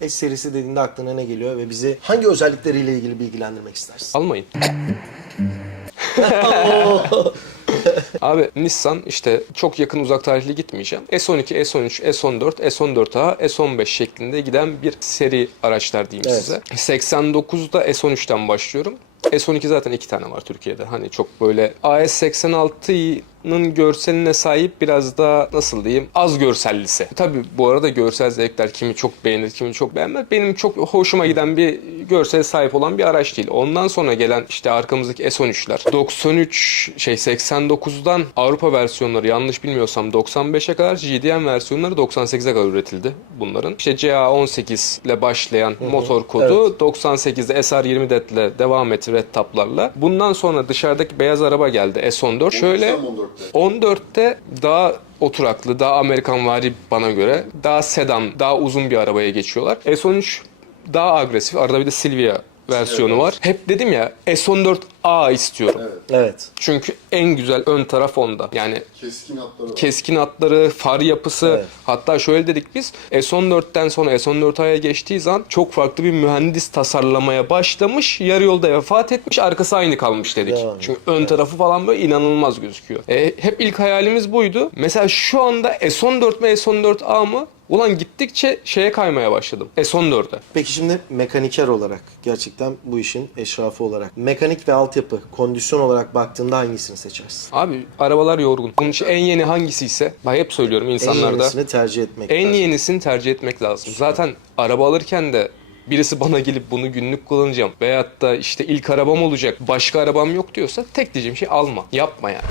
S serisi dediğinde aklına ne geliyor ve bizi hangi özellikleriyle ilgili bilgilendirmek istersin? Almayın. Abi Nissan işte çok yakın uzak tarihli gitmeyeceğim. S12, S13, S14, S14A, S15 şeklinde giden bir seri araçlar diyeyim Evet. size. 89'da S13'ten başlıyorum. S12 zaten iki tane var Türkiye'de. Hani çok böyle AS86'nın görseline sahip biraz daha nasıl diyeyim az görsellisi. Tabii bu arada görsel zevkler kimi çok beğenir kimi çok beğenmez. Benim çok hoşuma giden bir görsel sahip olan bir araç değil. Ondan sonra gelen işte arkamızdaki S13'ler. 93 şey 89'dan Avrupa versiyonları yanlış bilmiyorsam 95'e kadar GDM versiyonları 98'e kadar üretildi bunların. İşte CA18 ile başlayan motor kodu 98'de SR20 DET ile devam etti red taplarla. Bundan sonra dışarıdaki beyaz araba geldi S14. Şöyle 14'te. 14'te daha oturaklı, daha Amerikan vari bana göre. Daha sedan, daha uzun bir arabaya geçiyorlar. S13 daha agresif. Arada bir de Silvia versiyonu Evet. var. Hep dedim ya S14A istiyorum. Evet. Evet. Çünkü en güzel ön taraf onda. Yani Keskin hatları var. keskin hatları, far yapısı. Evet. Hatta şöyle dedik biz S14'ten sonra S14A'ya geçtiği zaman çok farklı bir mühendis tasarlamaya başlamış. Yarı yolda vefat etmiş. Arkası aynı kalmış dedik. Devam. Çünkü ön tarafı falan böyle inanılmaz gözüküyor. E, hep ilk hayalimiz buydu. Mesela şu anda S14 mi S14A mı? Ulan gittikçe şeye kaymaya başladım. S14'e. Peki şimdi mekaniker olarak gerçekten bu işin eşrafı olarak mekanik ve altyapı kondisyon olarak baktığında hangisini seçersin? Abi arabalar yorgun. Bunun için en yeni hangisi ise ben hep söylüyorum En insanlarda. yenisini tercih etmek En lazım. yenisini tercih etmek lazım. Zaten araba alırken de birisi bana gelip bunu günlük kullanacağım veyahut da işte ilk arabam olacak başka arabam yok diyorsa tek diyeceğim şey alma. Yapma yani.